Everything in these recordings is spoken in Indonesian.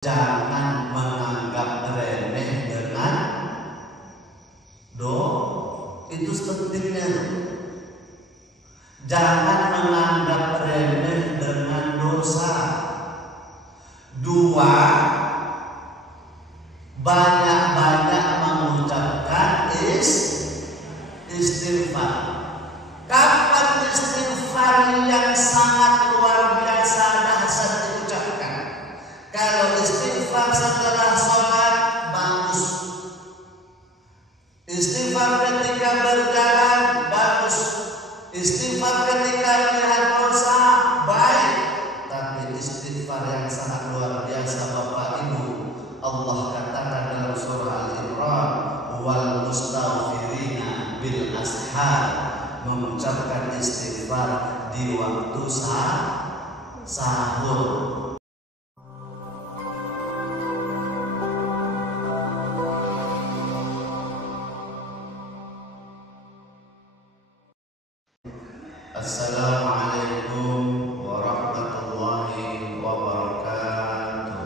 Jangan menganggap remeh dengan itu pentingnya. Jangan menganggap remeh dengan dosa. Dua, banyak-banyak mengucapkan istighfar. Kapan istighfar yang sangat luar biasa dahsyat diucapkan? Kalau istighfar setelah sholat bagus, istighfar ketika berjalan bagus, istighfar ketika melihat dosa baik. Tapi istighfar yang sangat luar biasa Bapak Ibu, Allah katakan dalam surah Al-Imran, wal mustaghfirina bil ashar, mengucapkan istighfar di waktu sahur. Assalamualaikum warahmatullahi wabarakatuh.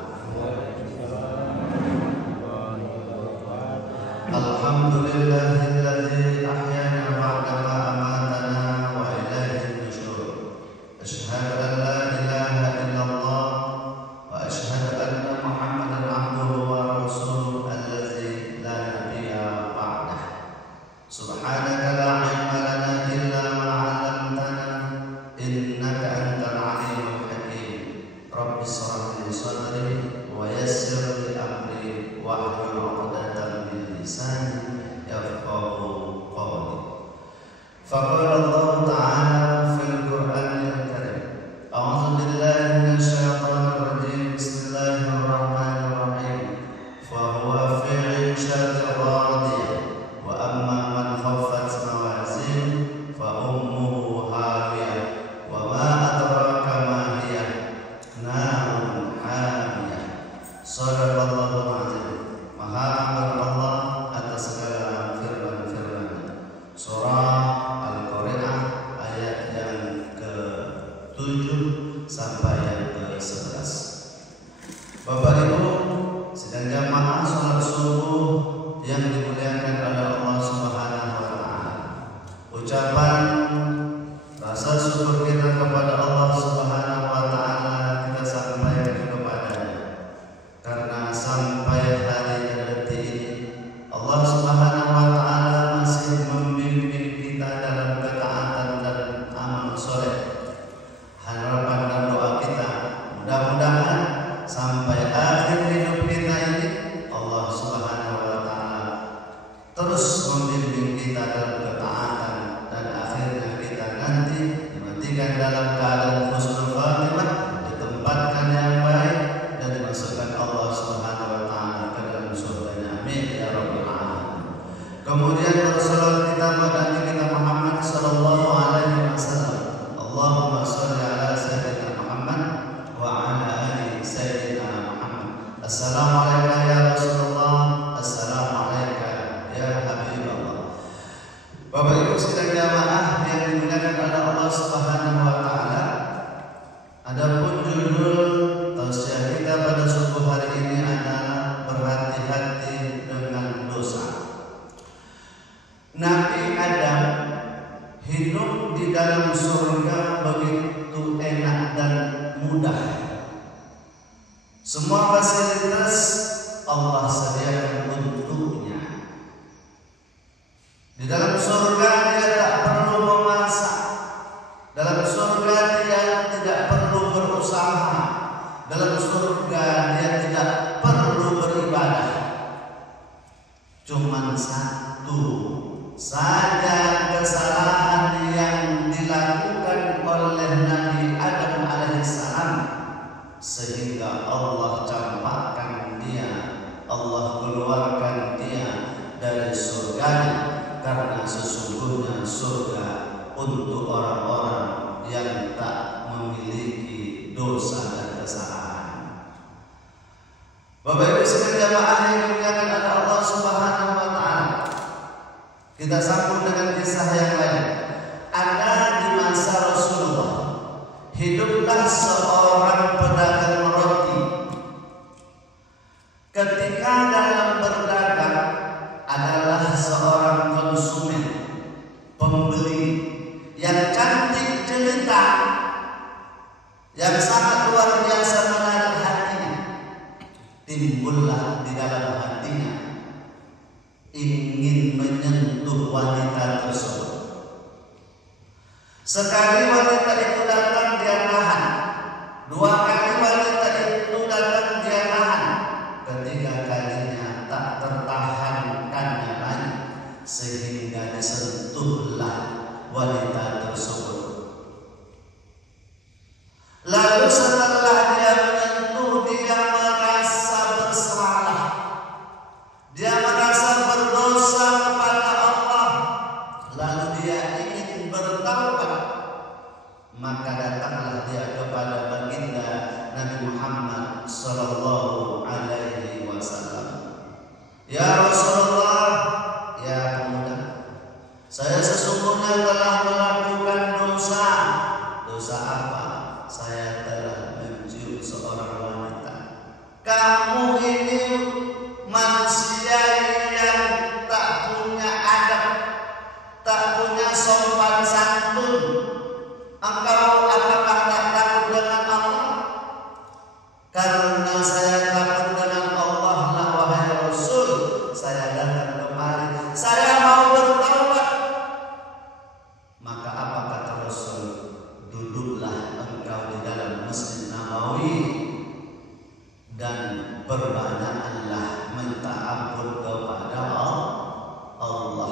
Alhamdulillahilladzi ahyana ba'dama amatana wa ilaihin nusyur. Asyhadu an la ilaha illallah wa asyhadu anna Muhammadan abduhu wa rasuluhu allazi la nabiyya ba'dah. Subhanaka la ilma lana illa ma 'allamtana innaka antal alimul hakim. Rabbi shrah li sadri wa yassir li amri wahlul 'uqdatam min lisani yafqahu qawli. Faqala Allah ta'ala fil Qur'anil Karim, a'udzu billahi minasyaitonir rajim, bismillahirrahmanirrahim. Fa huwa fi 'ishatin radiyah wa amma man khaffat mawazin fa ummuhu hawiyah wa ma adraka ma hiya narun hamiyah. Shadaqallahul azim. Maha ampun Allah atas segala firman-firman. Surah Al-Qari'ah ayat yang ke-7 sampai yang ke-11. Bapak Ibu sidang jamaah salat subuh yang dimuliakan oleh Allah Subhanahu wa taala. Ucapan rasa syukur kita kepada Allah Subhanahu wa taala kita sampaikan kepadanya. Karena sampai hari dan detik ini Allah Subhanahu wa taala masih membimbing kita dalam ketaatan dan amal soleh. Harapan dan doa kita mudah-mudahan sampai akhir hidup kita ini Allah Subhanahu wa taala terus membimbing kita dalam ketaatan dan akhirnya kita nanti dimatikan dalam keadaan husnul khatimah, ditempatkan yang baik dan dimasukkan Allah Subhanahu wa taala ke dalam surganya. Amin ya rabbal alamin. Kemudian bersalawat kita pada Nabi kita Muhammad sallallahu alaihi wasallam. Allahumma shalli ala sayyidina Muhammad wa ala ali sayyidina Muhammad. Assalamualaikum ya Rasulullah, assalamualaikum ya Habibullah. Bapak Ibu sidang jamaah yang dimuliakan oleh Allah Subhanahu wa taala. Adapun judul tausiah kita pada subuh hari ini adalah berhati-hati dengan dosa. Nabi Adam hidup di dalam surga begitu enak dan mudah. Semua fasilitas Allah sediakan untuknya. Di dalam surga dia tak perlu memasak. Dalam surga dia tidak perlu berusaha. Dalam surga dia tidak perlu beribadah. Cuman satu saja kesalahan yang dilakukan oleh Nabi Adam alaihissalam sehingga Allah campakkan dia, Allah keluarkan dia dari surganya. Karena sesungguhnya surga untuk orang-orang yang tak memiliki dosa dan kesalahan. Bapak Ibu sekalian jamaah yang dimuliakan oleh Allah Subhanahu wa taala. Kita sambung dengan kisah yang lain. Ada di masa Rasulullah hiduplah seorang pedagang roti ketika dalam berdagang adalah seorang konsumen, pembeli yang cantik jelita, yang sangat luar biasa menarik hatinya, timbullah di dalam hatinya ingin menyentuh wanita tersebut. Sekali wanita itu datang, dia tahan. Dua kali wanita itu datang, dia tahan. Ketiga kalinya tak tertahankannya lagi, sehingga disentuhlah wanita tersebut. Lalu setelah dia menyentuh, dia merasa bersalah, dia merasa berdosa kepada Allah, lalu dia ingin bertaubat. Maka datanglah dia kepada baginda Nabi Muhammad sallallahu alaihi wasallam. Ya Rasulullah, ya pemuda, saya sesungguhnya telah melakukan dosa. Dosa apa? Saya telah mencium seorang wanita. Kamu ini manusia yang tak punya adab, tak punya sopan santun. Engkau apakah tak takut dengan Allah? Karena saya takut dengan Allah lah wahai Rasul, saya datang kemari, saya mau bertaubat. Maka apa kata Rasul? Duduklah engkau di dalam Masjid Nabawi dan perbanyaklah minta ampun kepada Allah.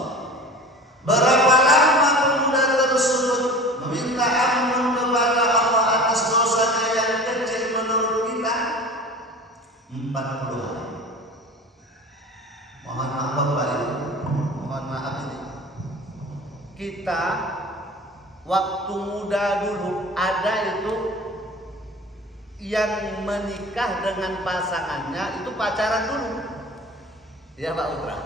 Berapa lama pemuda tersebut meminta ampun kepada Allah atas dosanya yang kecil menurut kita? 40 hari. Mohon maaf Bapak Ibu, mohon maaf ini. Kita waktu muda dulu ada itu yang menikah dengan pasangannya itu pacaran dulu. Ya Pak Utra,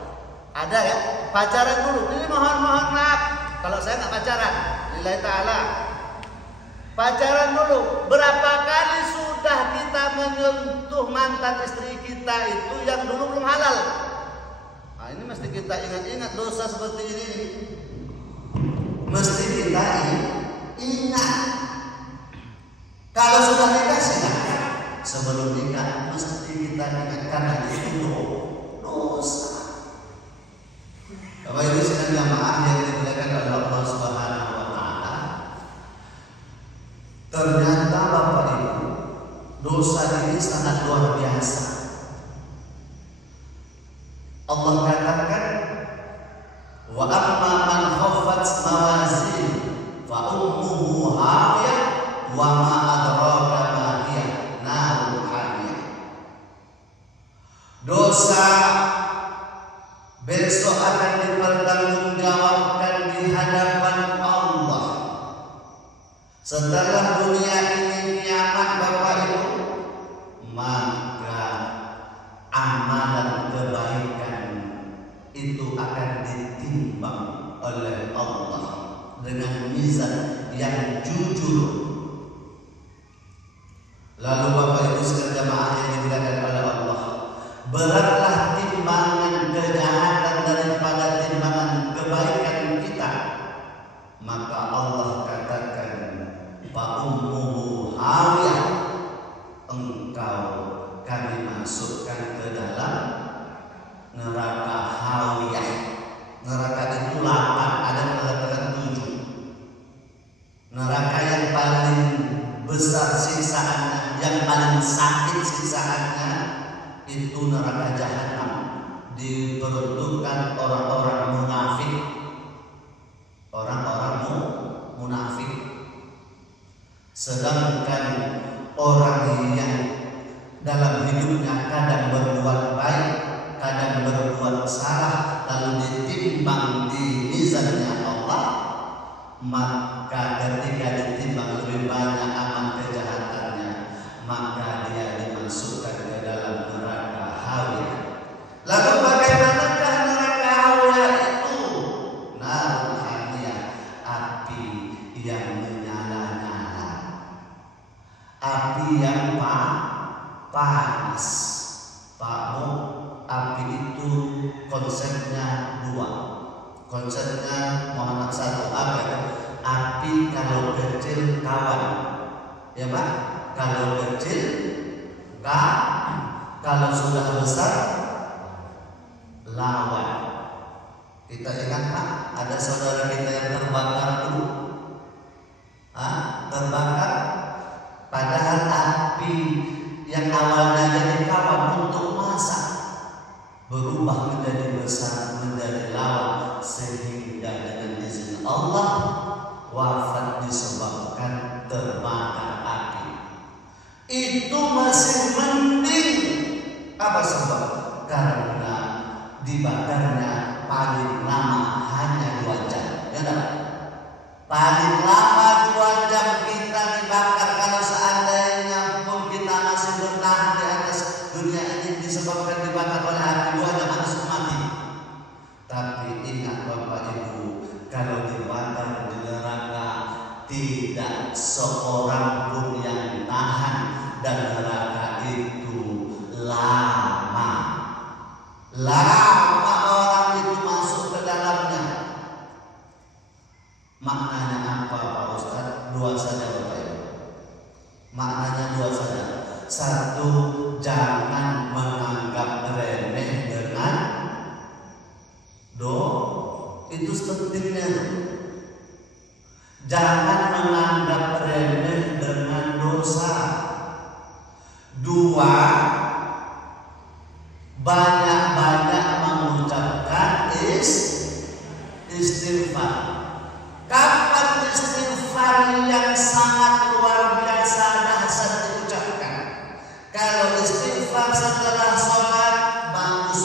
ada ya pacaran dulu. Ini mohon maaf kalau saya nggak pacaran, lillahi ta'ala. Pacaran dulu. Berapa kali sudah kita menyentuh mantan istri kita itu yang dulu belum halal. Nah, ini mesti kita ingat-ingat dosa seperti ini. Mesti kita ingat. Kalau sudah nikah silakan. Sebelum nikah mesti kita ingat karena itu dosa. Bapak Ibu sekalian jamaah yang dimuliakan oleh Allah Subhanahu wa taala. Ternyata Bapak Ibu, dosa ini sangat luar biasa. Allah katakan, wa amma man khaffat mawazin fa ummuhu hawiyah wa ma adraka ma hiya narun hamiyah. Dosa besok akan dipertanggungjawabkan di hadapan Allah. Setelah dunia ini kiamat Bapak Ibu, maka amalan kebaikan itu akan ditimbang oleh Allah dengan mizan yang jujur. Lalu Bapak Ibu sekalian jamaah yang dimuliakan oleh Allah, beratlah timbangan kejahatan daripada timbangan kebaikan kita. Maka Allah katakan, fa ummuhu hawiyah, engkau kami masukkan ke dalam neraka hawiyah. Neraka itu 8, ada yang mengatakan 7. Neraka yang paling besar siksaannya, yang paling sakit siksaannya itu neraka jahanam, diperuntukkan orang-orang munafik. Orang-orang munafik. Sedangkan orang yang dalam hidupnya kadang berbuat baik, kadang berbuat salah, lalu ditimbang di mizannya Allah, maka ketika ditimbang lebih banyak amal kejahatannya, maka dia dimasukkan ke dalam neraka hawiyah. Lalu bagaimanakah neraka hawiyah itu? Narun hamiyah, api yang menyala-nyala, api yang panas. Pak kecil kawan, ya Pak. Kalau kecil kalau sudah besar lawan. Kita ingat Pak, ada saudara kita yang terbakar dulu, terbakar. Padahal api yang awalnya jadi kawan untuk masak berubah menjadi besar, menjadi lawan, sehingga dengan izin Allah wafat disebabkan terbakar api. Itu masih mending. Apa sebab? Karena dibakarnya paling lama hanya 2 jam, ya enggak? Paling lama 2 jam kita dibakar. Kalau seandainya pun kita masih bertahan di atas dunia ini disebabkan dibakar oleh api 2 jam harus mati. Tapi ingat Bapak Ibu, kalau dibakar di neraka tidak seorang pun yang tahan, dan neraka itu lama orang itu masuk ke dalamnya. Maknanya apa Pak Ustaz? 2 saja Bapak Ibu. Maknanya 2 saja. 1, jangan menganggap remeh dengan itu pentingnya. Jangan menganggap remeh dengan dosa. 2, banyak-banyak mengucapkan istighfar. Kapan istighfar yang sangat luar biasa dahsyat diucapkan? Kalau istighfar setelah sholat, bagus.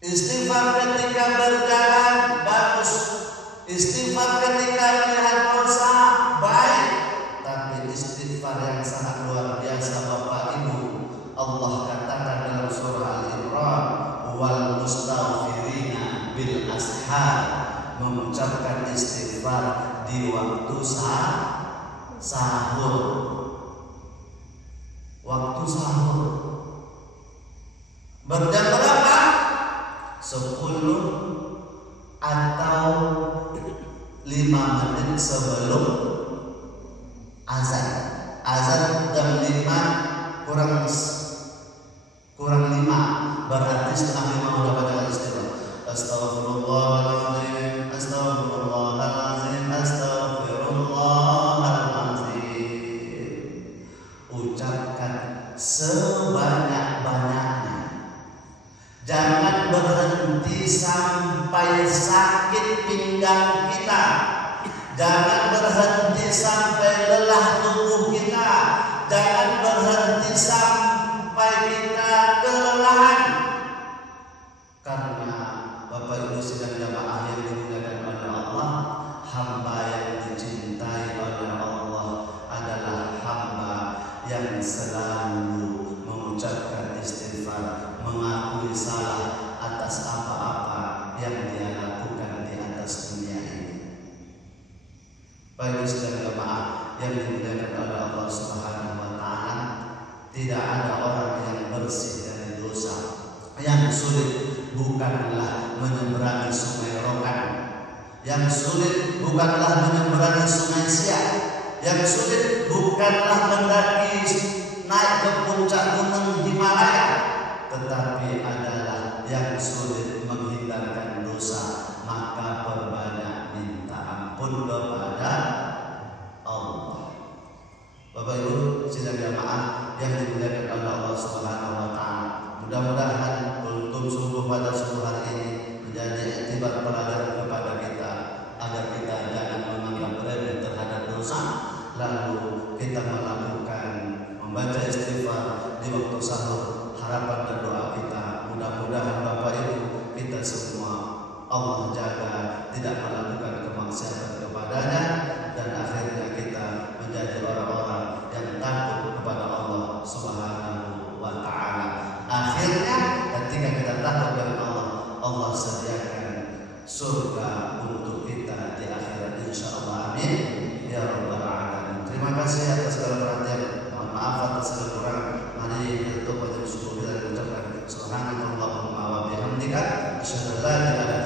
Istighfar ketika berjalan, bagus. Istighfar ketika melihat dosa, baik. Tapi istighfar yang sangat luar biasa Bapak Ibu, Allah katakan dalam surah Al-Imran, wal mustaghfirina bil ashar, mengucapkan istighfar di waktu sahur. Waktu sahur berjam berapa? 10 atau 5 menit sebelum azan. Azan jam 5 kurang 5, berarti setengah 5 udah baca istighfar. Astagfirullahaladzim, astagfirullahaladzim, astagfirullahaladzim. Ucapkan sebanyak-banyaknya. Jangan berhenti sampai sakit pinggang kita. Jangan berhenti sampai lelah tubuh kita. Jangan berhenti sampai kita kelelahan. Karena Bapak Ibu sidang jamaah yang dimuliakan oleh Allah, hamba yang dicintai oleh Allah adalah hamba yang selalu mengucapkan istighfar, mengakui salah atas apa-apa yang dia lakukan di atas dunia ini. Baik sidang jamaah yang dimuliakan oleh Allah Subhanahu wa taala, tidak ada orang yang bersih dari dosa. Yang sulit bukanlah menyeberangi sungai Rokan. Yang sulit bukanlah menyeberangi sungai Siak. Yang sulit bukanlah mendaki naik ke puncak gunung Himalaya, tetapi adalah yang sulit menghindarkan dosa. Maka perbanyak minta ampun kepada Allah. Bapak Ibu sidang jamaah yang dimuliakan oleh Allah Subhanahu wa taala, mudah-mudahan kultum sungguh pada subuh hari ini menjadi iktibar pelajaran kepada kita, agar kita jangan menganggap remeh terhadap dosa, lalu kita membaca istighfar di waktu sahur. Harapan dan doa kita, mudah-mudahan Bapak Ibu kita semua Allah jaga tidak melakukan kemaksiatan kepadanya, dan akhirnya kita menjadi orang-orang yang takut kepada Allah Subhanahu wa taala. Akhirnya ketika kita takut dengan Allah, Allah sediakan surga untuk kita di akhirat insyaallah. Amin ya rabbal alamin. Terima kasih atas segala perhatian. Mohon maaf atas segala kurang. Mari kita tutup pada syukur kita dan ucapkan subhanakallahumma wa bihamdika asyhadu an la ilaha illa